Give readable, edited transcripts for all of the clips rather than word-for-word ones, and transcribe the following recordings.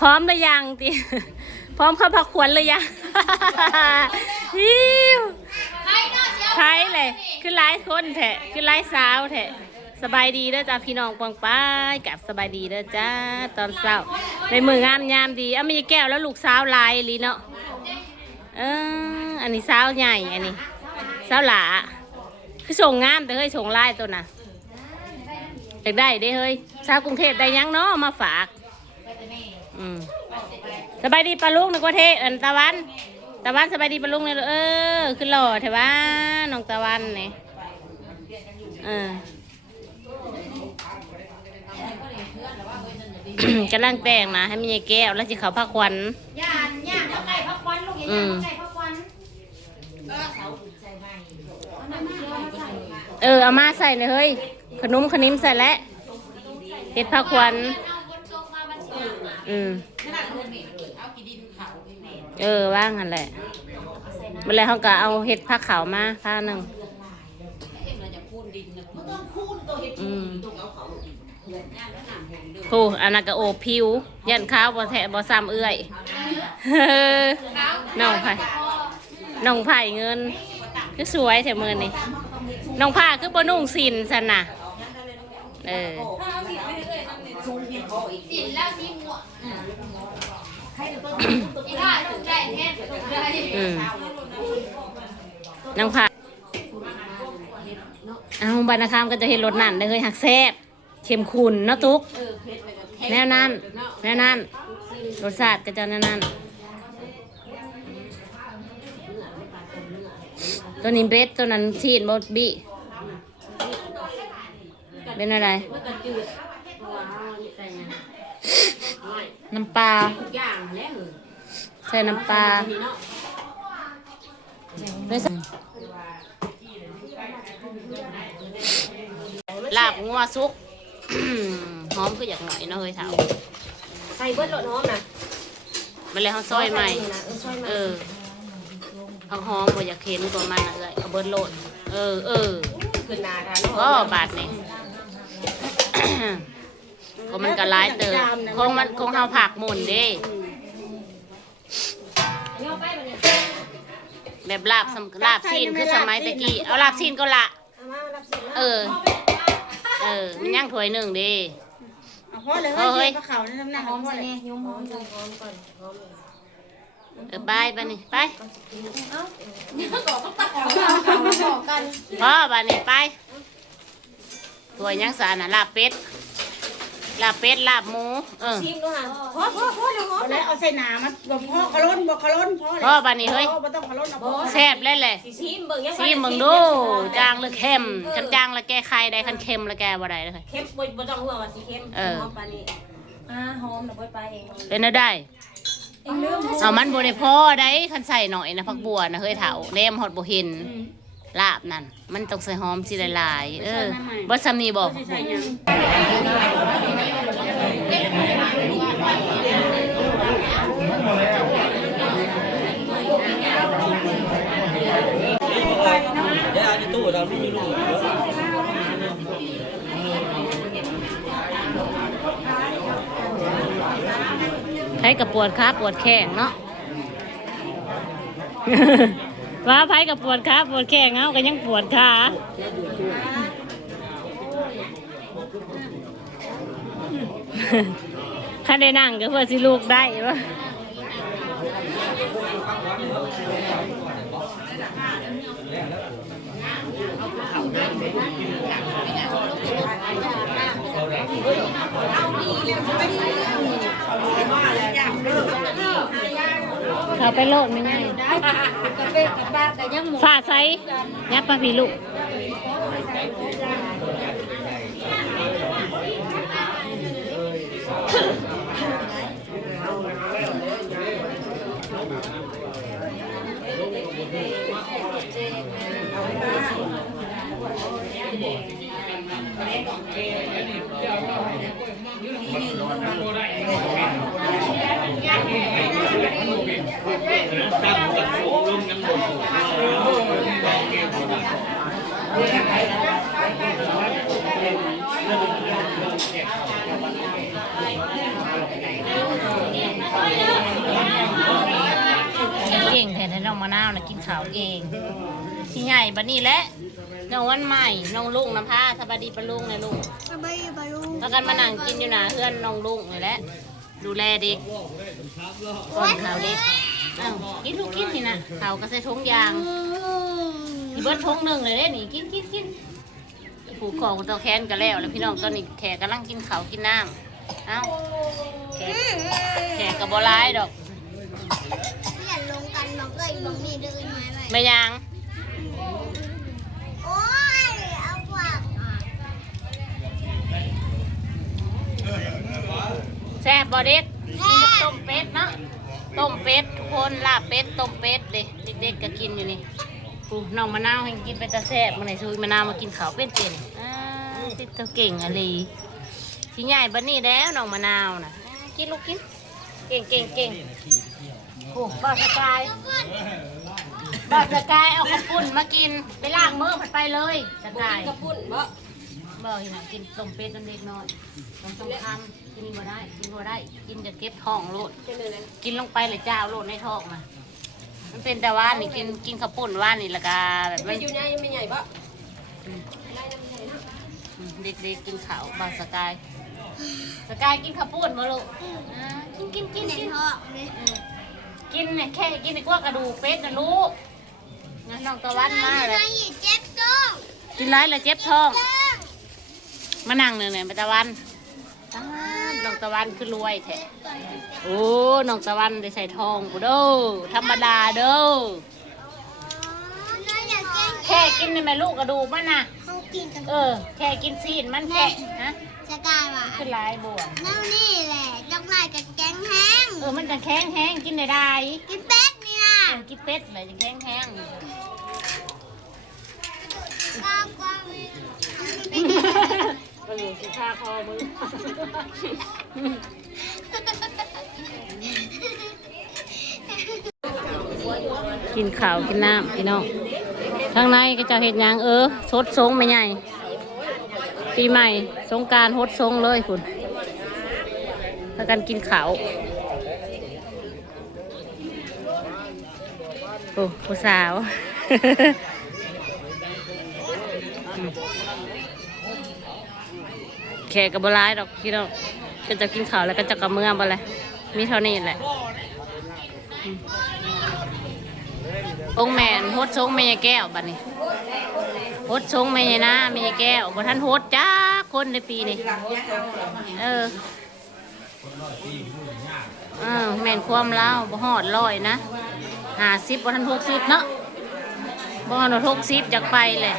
พร้อมหรือยังติพร้อมเข้าพักขวัญหรือยังฮิวใช่เลยคือไลฟ์คนแท้คือไลฟ์สาวแท้สบายดีเด้อจ้าพี่น้องปองป้ายกับสบายดีเด้อจ้าตอนเช้าในมืองามยามดีมีแก้วแล้วลูกสาวลายลีเนาะอันนี้สาวใหญ่อันนี้สาวหลาคือส่งงามแต่เฮ้ยส่งลายตัวน่ะอยากได้เด้เฮ้ยสาวกรุงเทพได้ยังเนาะมาฝากสบายดีปลาลุงนึกว่าเทตะวันสบายดีปลาลุงเลยคือหล่อเถอะว่าน้องตะวันเนี่ยกำลังแต่งนะให้มีแก้วแล้วจะเขาพักควันย่างเขาไก่พักควันลูกย่างไก่พักควันเอามาใส่เลยเฮ้ยขนมใส่แล้วเห็ดพักควันว่างกันแหละเมื่อไรเขาก็เอาเห็ดผ้าขาวมาผ้าหนึ่งผู้อันนั้นก็โอผิวยันข้าวบ่แทะบ่ซ้ำเอื้อยน้องไผ่เงินคือสวยแต่เมื่อนี่น้องผ้าคือบ่นุ่งสินสันน่ะสินแล้วสีม่วงน้องผักบรรณาคามก็จะเห็นรสนั่นได้เลยหักแซ่บเค็มขุ่นเนาะตุ๊กแน่นั่นรสชาติก็จะแน่นั่นตัวนี้เบสตัวนั้นชีนบดบี้เป็นอะไรน้ำปลาใส่น้ำปลาลาบงัวซุกหอมก็อยากหน่อยเนาะเฮ้ยเถาใส่เบิร์ดโหลดหอมนะมันเลยเขาซอยใหม่เขาหอมก็อยากเค็มกว่ามันเลยเอาเบิร์ดโหลดขึ้นนาค่ะก็บาทนี่ก็มันก็ร้ายเติมคงเฮาผักหมุนเด้แบบลาบซีนคือสมัยตะกี้เอาลาบซีนก็ละมันย่างถ้วยหนึ่งดิพอเลยเฮ้ยเขาน้ำหนักหอมใส่เนี่ยยุ่มหอมก่อนไปนี่ไปพ่อบ้านนี่ไปถ้วยย่างสารน่ะลาบเป็ดลาบหมูชิมดูค่ะพ่อเดี๋ยวหอมแล้วเอาใส่หนามันบอกพ่อขลุ่นพ่อบ้านนี้เฮ้ยแซ่บเลยแหละชิมเบิ่งดูจางหรือเค็มคันจางแล้วแก้ไขได้คันเค็มแล้วแก้บ่ได้เลยเค็มบ่ต้องห่วงว่าสีเค็มหอมปานนี้หอมน่ะบ่ไปเองเป็นได้เอามันบ่ได้พอได้คันใส่หน่อยนะผักบัวนะเฮ้ยเฒ่าแนมฮอดบ่เห็นลาบนั่นมันต้องใส่หอมสิหลายๆบ่ซ้ำนี่บ่ไผกับปวดขาปวดแข้งเนาะว่าไผกับปวดขาปวดแข้งเอาก็ยังปวดขาคันได้นั่งก็เพื่อสิลูกได้ปะเขาไปโลดไม่ง่ายฝ่าไซยับปะพี่ลูก มะนาวน่ะกินข้าวเองที่ใหญ่บัดนี้แหละน้องวันใหม่น้องลุงน้ำผ้าสบายดีปะลุงเลยลุง สบายบาลุง แล้วกันมานั่งกินอยู่นะเพื่อนน้องลุงนี่แหละดูแลเด็กก่อนข่าวเด็กอ้าวกินลูกกินนี่นะข่าวก็ใส่ถุงยางอีเบิร์ดถุงหนึ่งเลยเด้นี่กินผูกคอผูกตัวแขนกันแล้วพี่น้องตอนนี้แขกกำลังกินข้าวกินน้ำเอ้าแขกกับบร้ายดอก อย่าลงกันบอกเลยบอกนี่เดินมาเลย ไม่ยัง โอ้ยเอากว่า แซ่บบอเด็กกินกับต้มเป็ดเนาะต้มเป็ดทุกคนลาบเป็ดต้มเป็ดเลยเด็กๆก็กินอยู่นี่กูน้องมะนาวให้กินเป็นตาแซ่บมื่อไหร่ช่วยมะนาวมากินข้าวเป็นติดตัวเก่งอะไรที่ใหญ่บันนี่แล้วน้องมะนาวนะกินลูกกินเก่งโอ้บ้าสกายเอาข้าวปุ้นมากินไปล้างมือผัดไปเลยสกายข้าวปุ้นบ่เห็นไหมกินต้มเป็ดตอนเด็กน้อยต้องทำกินบ่ได้กินจะเก็บท้องโลดกินลงไปเลยจ้าโลดในท้องนะมันเป็นแต่ว่านี่กินข้าวปุ้นว่านี่ละกาแบบมันอยู่ใหญ่ยังไม่ใหญ่ปะเด็กๆกินข้าวบางสกายกินข้าวปุ้นมาลูกกิน ในท้องเลย กินเนี่ยแค่กินดีกว่ากระดูกเป็ดนะลูกงั้นน้องตะวันมาเลย เจ็บท้อง กินไรเลยเจ็บท้องมานั่งเนี่ยไปตะวันน้องตะวันคือรวยแท้โอ้น้องตะวันได้ใส่ทองกูเด้อธรรมดาเด้อแค่กินในแม่ลูกกระดูกมันน่ะ เขากินกัน แค่กินซีนมันแค่ฮะ สกายว่ะ ขึ้นลายบวม นั่นนี่แหละจอกลายกับแกงแห้ง มันจะแข็งแห้งกินได้ กินเป็ดนี่นะ กินเป็ดเลยจะแข็งแห้ง กว้างเลย ก็อยู่สิท่าคอมือกินข้าวกินน้ำพี่น้องข้างในก็จะเห็ดหยังสดทรงไม่ใหญ่ปีใหม่สงกรานต์ฮดทรงเลยคุณถ้ากันกินข้าวโอ้ผู้สาว แขกกับบร้ายดอกพี่น้องก็จะกินข้าวแล้วก็จะกลับเมืองไปเลยมีเท่านี้แหละองค์แม่ฮดทรงแม่ยายแก้วบัดนี้ฮดทรงแม่ยายนะแม่ยายแก้วบ่ท่านฮดจ้าคนในปีนี้แม่นความเล่าบ่ฮอด100นะ50บ่ท่าน60เนาะบ่ฮอด60จากไปเลย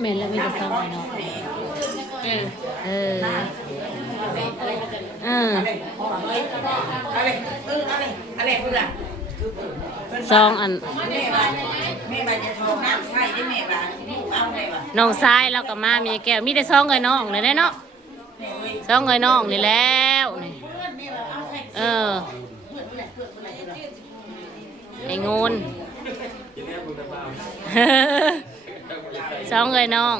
แม่แล้วมีแต่ซองเนาะซองอันน้องซ้ายแล้วก็มามีแก้วมีแต่ซองเงยน้องเลยได้เนาะซองเงยน้องนี่แล้วนี่ไอ้งูนซองเงยน้อง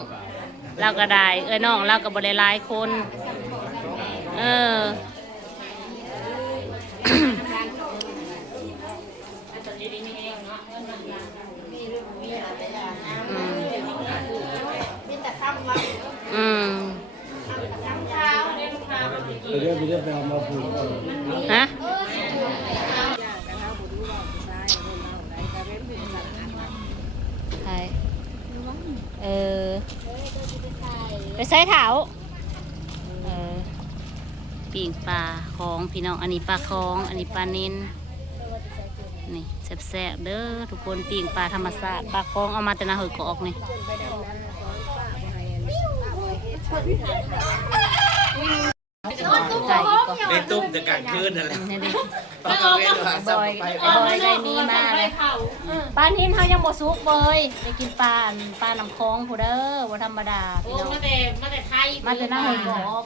เราก็ได้น้องเราก็บริลายคนฮะไปใส่เถาปิ่งปลาของพี่น้องอันนี้ปลาคองอันนี้ปลานิลนี่แซ่บๆเด้อทุกคนปิ่งปลาธรรมชาติปลาคองเอามาแต่นาหือกอกนี่ในตุ้มจะกัดขึ้นนั่นแหละ บอยได้มีมาเลยปลานิลเขายังบ่ซุกเลยไปกินปลาน้ำคลองผู้เด้อว่าธรรมดาพี่น้องมาแต่ไทยมาแต่หน้าหือกอก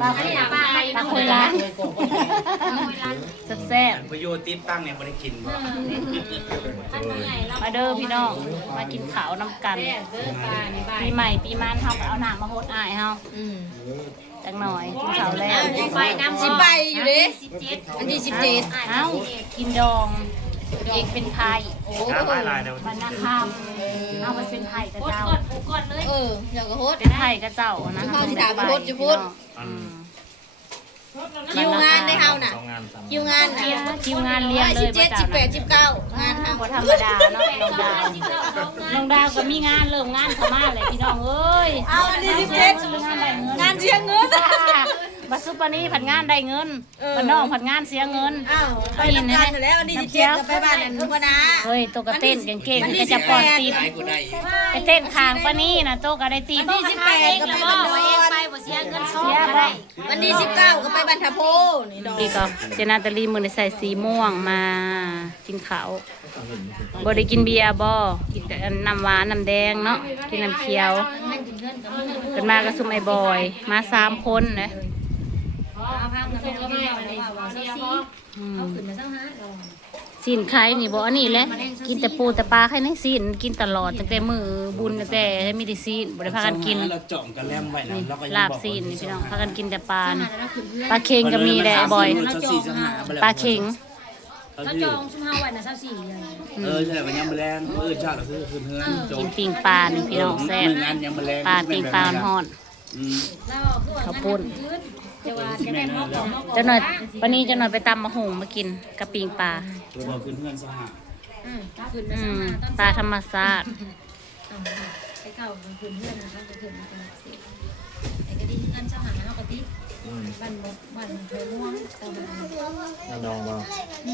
ปลาคุยล้างแซ่บ ประโยชน์ติดตั้งเนี่ยไม่ได้กินบ่ มาเด้อพี่น้องมากินข้าวน้ำกันปีใหม่ปีมันเฮาก็เอาหน้ามาโฮดอ้ายเฮาจังหน่อยกินข้าวแล้ว สิบใบอยู่ดิอันที่17 เอ้ากินดองเองเป็นไทย น้ำลายเดี๋ยว บรรณาคำเอาไปเป็นไทยกับเจ้า เดี๋ยวก็โฮด เป็นไทยกับเจ้านะ เขาสิถามว่าโฮดจะพูด คิวงานในเฮาน่ะ 2 งาน คิวงานน่ะ คิวงานเรียนเลย 17 18 19งานเฮา บ่ธรรมดาเนาะน้องดาวก็มีงานเริ่มงานเข้ามาเลยพี่น้องเอ้ย เอาอันที่ งานได้เงิน งานเชียงเงิน บัสซุปานี่ผัดงานได้เงินบันน้องผัดงานเสียเงิน อ้าวไปทำงานอยู่แล้วอันที่17ก็ไปบ้านนั่นพ่อนะ เฮ้ยโตก็เต้นเก่ง วัน ๆ ที่ ก็จะปอนตี ได้กูได้ ไปเต้นคางปานี่นะโตก็ได้ตี วันที่18ก็ไปบ้านดอน เสียบ่ วันที่19ก็ไปบ้านทาโพนี่ดอก อีกก็เจนาตาลีมือในใส่สีม่วงมากินข้าวบ่ได้กินเบียร์บ่กินแต่น้ำหวานน้ำแดงเนาะกินน้ำเขียวเกิดมาก็ซุ่มไอ้บอยมา3 คนนะสินไข่นี่บ่อันนี้แหละกินแต่ปูแต่ปลาไข่ในสินกินตลอดตั้งแต่มือบุญตั้งแต่ให้มีแต่สินบ่ได้พากันกิน เราจ่องกันแลมไว้นะเราก็ยัง ลาบ บอก สินนี่พี่น้องพากันกินแต่ปลานี่ปลาเค็งก็มีแหละไอ้บอยปลาเค็ง เขาจองชุมเฮาไว้นะ24ใช่มันยังแมลงชาติเราคือคืนเฮือนจ กิ ง นปิ้งปลานี่พี่น้องแซ่บ งานยังแมลง ปลาปิ้งปลาทอด อืม ข้าวปุ้นเจ้าหน่อยวันนี้เจ้าหน่อยไปตำมะฮุงมากินกับปิ้งปลา ตัวเราคืนเฮือนสหะ ปลาธรรมชาติ น้ำดองบ่ ไ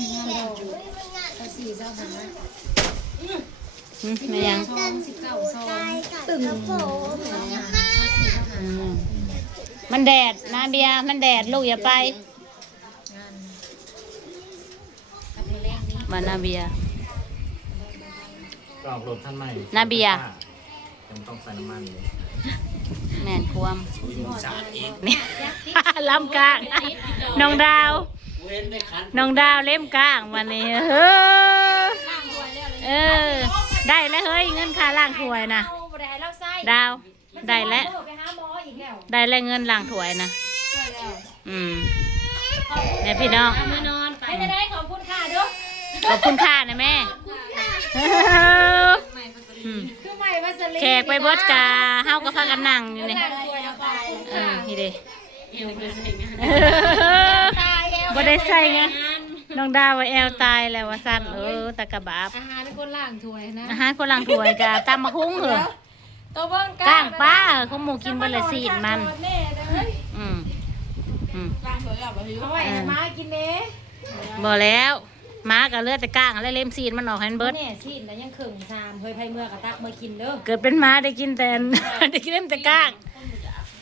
ม่ยังมันแดดนะเบียร์มันแดดลูกอย่าไปมานาเบียร์ กรอบรถท่านใหม่ นาเบียร์ ยังต้องใส่น้ำมันอยู่ แม่นควม สาดอีก เนี่ย ลำกลางน้องดาว เว้นได้คัน น้องดาวเล่มกลางมานี่เออได้แล้วเฮ้ยเงินค่าล้างถ้วยนะดาวได้แล้วได้แล้วเงินล้างถ้วยนะเนี่ยพี่น้อง ให้ได้ขอบคุณค่ะด้วย ขอบคุณค่านะแม่แขกไปบดกาเฮาก็พากันนั่งอยู่นี่นี่เด้บ่ได้ใส่ไงน้องดาวว่าแอลตายแล้วว่าสั่นตะกะบาบ อาหารคนล่างถ้วยนะ อาหารคนลังถ้วยกะตำมะคุ้งเหรอ ตัวบ้อง ก้างป้าของหมูกินเบลซีนมันเอาไว้มากินเน่ บ่แล้วม้ากับเลือดแต่ก้างแล้วเล่มซีนมันออกให้มันเบิด เนี่ยซีนแล้วยังเข่งชามเฮ้ยไผเมื่อกระตักมากินเด้อ เกิดเป็นม้าได้กินแต่ ได้กินเล่มแต่ก้าง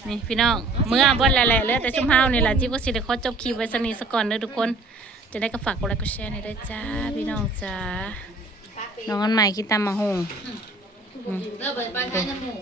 นี่พี่น้องเมื่อเบิดแล้วแหละเหลือแต่ชุ่มเฮานี่แหละจิ๊บก็สิได้ขอจบคลิปไว้สนิทซะก่อนเด้อทุกคนจะได้ก็ฝากกดไลค์กดแชร์ให้ด้วยจ้าพี่น้องจ้าน้องอันใหม่กินตำมะฮุง เด้อไปขายน้ำหมู